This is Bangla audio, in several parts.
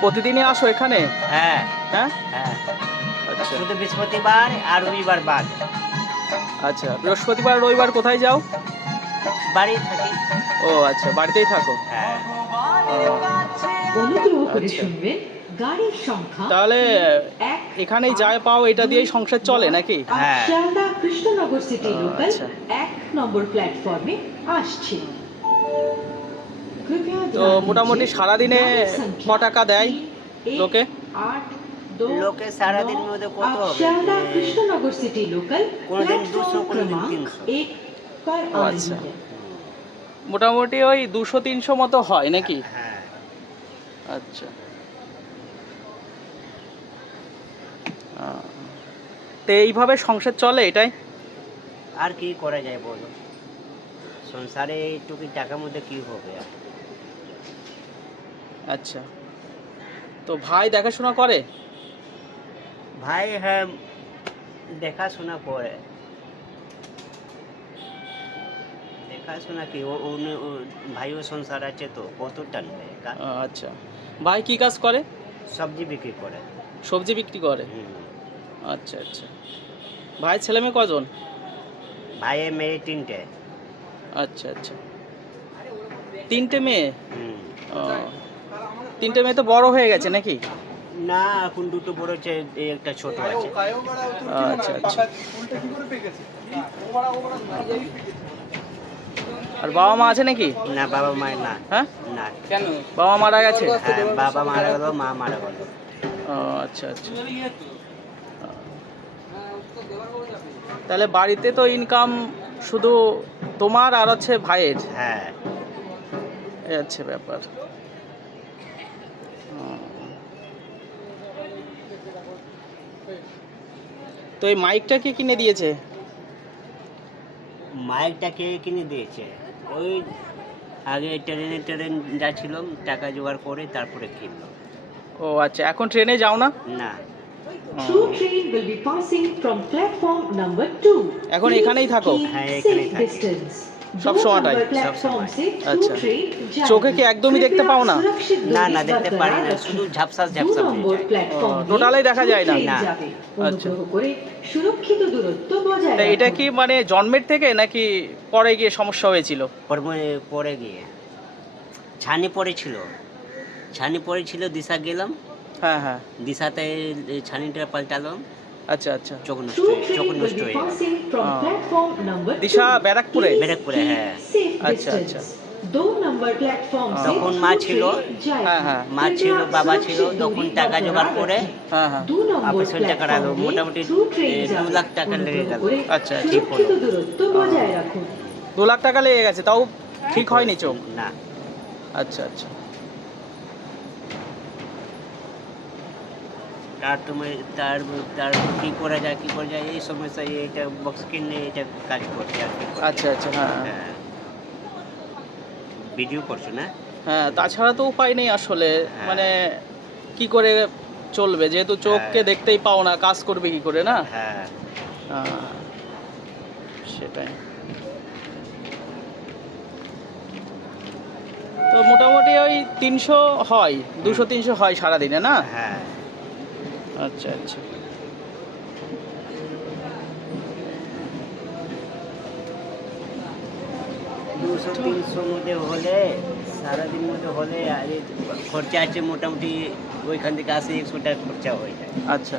প্রতিদিনই আসো এখানে? হ্যাঁ। হ্যাঁ? হ্যাঁ। আচ্ছা। শুধু বৃহস্পতিবার আর রবিবার বাদ। আচ্ছা বৃহস্পতিবার রবিবার কোথায় যাও? বাড়ি থাকি। ও আচ্ছা বাড়িতেই থাকো। হ্যাঁ। অনুগ্রহ করে। শুনবেন গাড়ির সংখ্যা তাহলে এখানেই যায় পাও এটা দিয়েই সংসার চলে নাকি? হ্যাঁ। শিয়ালদা কৃষ্ণনগর সিটি লোকাল আচ্ছা। এক নম্বর প্ল্যাটফর্মে আসছে। তো মোটামুটি সারাদিনে ক টাকা দেয় লোকে? সারাদিন আচ্ছা। মধ্যে মোটামুটি ওই দুশো তিনশো মতো হয় নাকি? হ্যাঁ, হ্যাঁ। আচ্ছা। তো এইভাবে সংসার চলে এটাই? আর কি করা যায় বলো? সংসারে এইটুকু টাকার মধ্যে কি হবে আর? আচ্ছা। তো ভাই দেখাশোনা করে? ভাই হ্যাঁ দেখাশোনা করে। দেখাশোনা কি? ও ভাইও সংসার আছে তো কত টানবে আচ্ছা। ভাই কি কাজ করে? সবজি বিক্রি করে। সবজি বিক্রি করে। আচ্ছা আচ্ছা। ভাই ছেলে মেয়ে কজন? ভাইয়ে মেয়ে তিনটে। আচ্ছা আচ্ছা। তিনটে মেয়ে? হুম। তিনটে মেয়ে তো বড় হয়ে গেছে নাকি? না এখন দুটো বড় আছে এই একটা ছোট আছে। আচ্ছা আচ্ছা। আর বাবা মা আছে নাকি? না বাবা মায়ের না। হ্যাঁ? না। কেন? বাবা মারা গেছে? হ্যাঁ বাবা মারা গেল মা মারা গেল। ও আচ্ছা আচ্ছা। তাহলে বাড়িতে তো ইনকাম শুধু তোমার আর হচ্ছে ভাইয়ের? হ্যাঁ। এই হচ্ছে ব্যাপার। তো এই মাইকটা কে কিনে দিয়েছে মাইকটা কে কিনে দিয়েছে ওই আগে ট্রেনে ট্রেন যাচ্ছিলাম টাকা জোগাড় করে তারপরে কিনলাম ও আচ্ছা এখন ট্রেনে যাও না না. এখন এখানেই থাকো? হ্যাঁ, এখানেই থাকি। সব সময়টাই আচ্ছা। চোখে কি একদমই দেখতে পাও না? না না দেখতে পারি না। শুধু ঝাপসা ঝাপসা টোটালাই দেখা যায় না। না। আচ্ছা। সুরক্ষিত দূরত্ব বজায় এটা কি মানে জন্মের থেকে নাকি পরে গিয়ে সমস্যা হয়েছিল? পরে গিয়ে। ছানি পড়েছিল। ছানি পড়েছিল দিশা গেলাম। হ্যাঁ হ্যাঁ। দিশাতে ছানিটা পাল্টালাম। আচ্ছা আচ্ছা। যখন নষ্ট হয়ে। যখন নষ্ট হয়ে দিশা ব্যারাকপুরে। ব্যারাকপুরে হ্যাঁ।, আচ্ছা আচ্ছা।, হ্যাঁ।, হ্যাঁ, হ্যাঁ। আচ্ছা আচ্ছা। তখন মা ছিল মা ছিল বাবা ছিল তখন টাকা জোগাড় করে অপারেশন টাকা রাখো মোটামুটি দু লাখ টাকা লেগে গেল। আচ্ছা ঠিক দু লাখ টাকা লেগে গেছে তাও ঠিক হয়নি চোখ? না। আচ্ছা আচ্ছা। তার তুমি তার তার কি করা যায় কি করা যায় এই সমস্যা এইটা বক্স কিনে এটা কাজ করছে আর কি আচ্ছা আচ্ছা হ্যাঁ হ্যাঁ। ভিডিও করছ না? হ্যাঁ তাছাড়া তো উপায় নেই আসলে। হ্যাঁ। মানে কি করে চলবে? যেহেতু চোখকে হ্যাঁ। দেখতেই পাও না কাজ করবে কি করে না? হ্যাঁ। হ্যাঁ, সেটাই। তো মোটামুটি ওই তিনশো হয় দুশো তিনশো হয় সারাদিনে না? হ্যাঁ। আচ্ছা আচ্ছা। দুশো তিনশো মধ্যে হলে সারাদিন মধ্যে হলে আর খরচা আছে মোটামুটি ওইখান থেকে আসে একশো টাকা খরচা হয়ে যায়। আচ্ছা।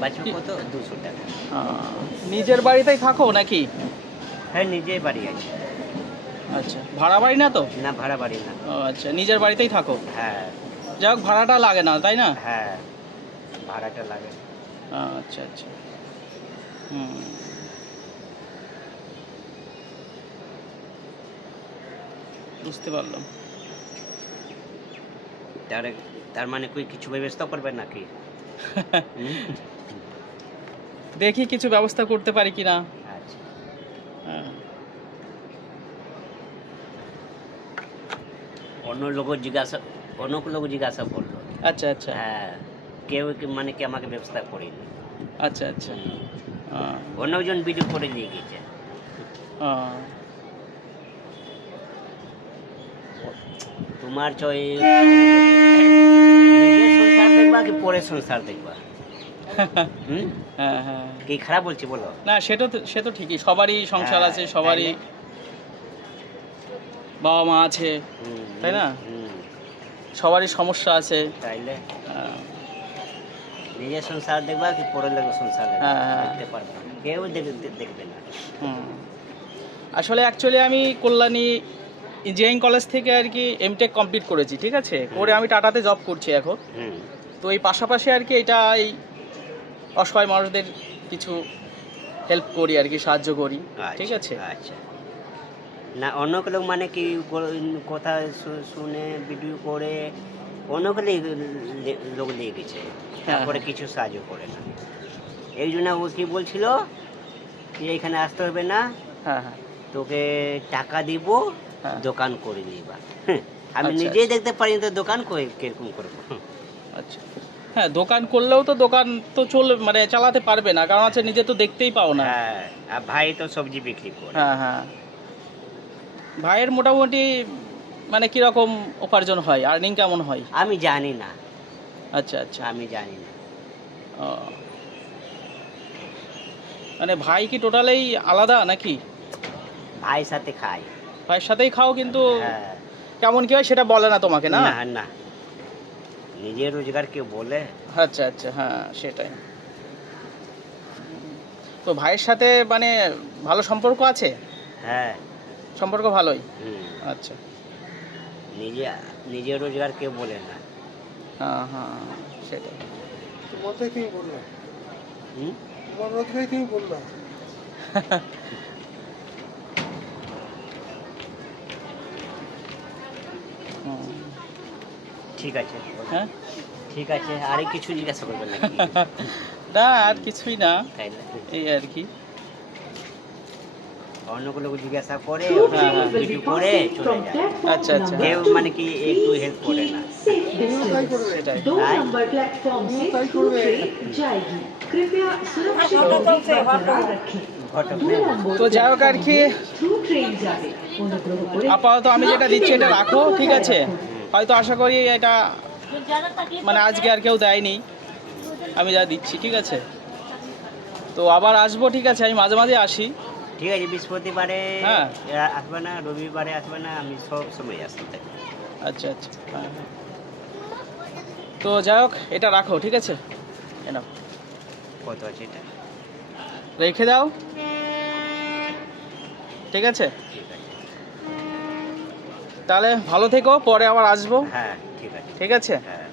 বাঁচবে কত? দুশো টাকা। নিজের বাড়িতেই থাকো নাকি? হ্যাঁ নিজেই বাড়ি আছে। আচ্ছা ভাড়া বাড়ি না তো? না ভাড়া বাড়ি না। ও, আচ্ছা নিজের বাড়িতেই থাকো? হ্যাঁ। যাই হোক ভাড়াটা লাগে না তাই না? হ্যাঁ। ভাড়াটা লাগে। আচ্ছা আচ্ছা। হুম। বুঝতে পারলাম। তার তার মানে কই কিছু ব্যবস্থা করবে নাকি? দেখি কিছু ব্যবস্থা করতে পারি কি না। আচ্ছা। হ্যাঁ। অন্য লোক জিজ্ঞাসা অন্য লোক জিজ্ঞাসা করল। আচ্ছা আচ্ছা। হ্যাঁ। কেউ মানে কি আমাকে ব্যবস্থা করেনি। আচ্ছা আচ্ছা। অন্যজন ভিডিও করে নিয়ে গেছে। তোমার চয় পরে সংসার দেখবা হুম? হ্যাঁ হ্যাঁ। কি খারাপ বলছি বলো? না সেটা তো সে তো ঠিকই। সবারই সংসার হ্যাঁ, আছে সবারই বাবা মা আছে তাই না? সবারই সমস্যা আছে। তাইলে? নিজের সংসার দেখবা কি পরের লোকের সংসার হ্যাঁ, হ্যাঁ। দেখতে পারবে কেউ দেখ- দেখ- দেখবে না। আসলে অ্যাকচুয়ালি আমি কল্যাণী ইঞ্জিনিয়ারিং কলেজ থেকে আর কি এমটেক কমপ্লিট করেছি ঠিক আছে? করে আমি টাটাতে জব করছি এখন। তো এই পাশাপাশি আর কি এটা এই অসহায় মানুষদের কিছু হেল্প করি আর কি সাহায্য করি ঠিক আছে? আচ্ছা। না অন্য লোক মানে কি কো- কথা শুনে ভিডিও করে অন্য লে- লে- লোক লেগে গেছে তারপরে কিছু সাহায্য করে না। এই জন্য ও কি বলছিল যে এখানে আসতে হবে না হ্যাঁ হ্যাঁ। তোকে টাকা দিব হ্যাঁ। দোকান করে নিবা আমি আচ্ছা, নিজেই দেখতে পারি তো দোকান করে কীরকম করব আচ্ছা। হ্যাঁ দোকান করলেও তো দোকান তো চল মানে চালাতে পারবে না কারণ আছে নিজে তো দেখতেই পাও না। হ্যাঁ ভাই তো সবজি বিক্রি করে। হ্যাঁ হ্যাঁ। ভাইয়ের মোটামুটি মানে কীরকম উপার্জন হয়? আর্নিং কেমন হয়? আমি জানি না। আচ্ছা আচ্ছা। আমি জানি না। ও। মানে ভাই কি টোটালেই আলাদা নাকি? ভাই সাথে খাই। ভাইয়ের সাথেই খাও কিন্তু হ্যাঁ। কেমন কি হয় সেটা বলে না তোমাকে না? না না। নিজের রোজগার কেউ বলে? আচ্ছা আচ্ছা হ্যাঁ সেটাই। তো ভাইয়ের সাথে মানে ভালো সম্পর্ক আছে? হ্যাঁ। সম্পর্ক ভালোই? হুম। আচ্ছা। নিজে নিজে রোজগার কেউ বলে না। হ্যাঁ হ্যাঁ সেটাই। তোমার তুমি বললা হুম? তোমার রোজগারই তুমি বললা হুম। ঠিক আছে। হ্যাঁ? ঠিক আছে আরে কিছু জিজ্ঞাসা করবেন না আর কিছুই না। তাই না? এই আর কি। অন্যগুলোকে জিজ্ঞাসা করে কিছু করে আচ্ছা আচ্ছা। কেউ মানে কি একটু হেল্প করে না। তো যাই হোক আর কি। আপাতত আমি যেটা দিচ্ছি এটা রাখো ঠিক আছে? হয়তো আশা করি এটা মানে আজকে আর কেউ দেয়নি। আমি যা দিচ্ছি ঠিক আছে? তো আবার আসব ঠিক আছে? আমি মাঝে মাঝে আসি। ঠিক আছে বৃহস্পতিবারে হ্যাঁ। আসবে না রবিবারে আসবে না আমি সব সময় আসতে থাকি আচ্ছা আচ্ছা হ্যাঁ। তো যাই হোক এটা রাখো ঠিক আছে? কত আছে এটা? রেখে দাও। ঠিক আছে। তাহলে ভালো থেকো পরে আবার আসব। হ্যাঁ ঠিক আছে। ঠিক আছে? হ্যাঁ।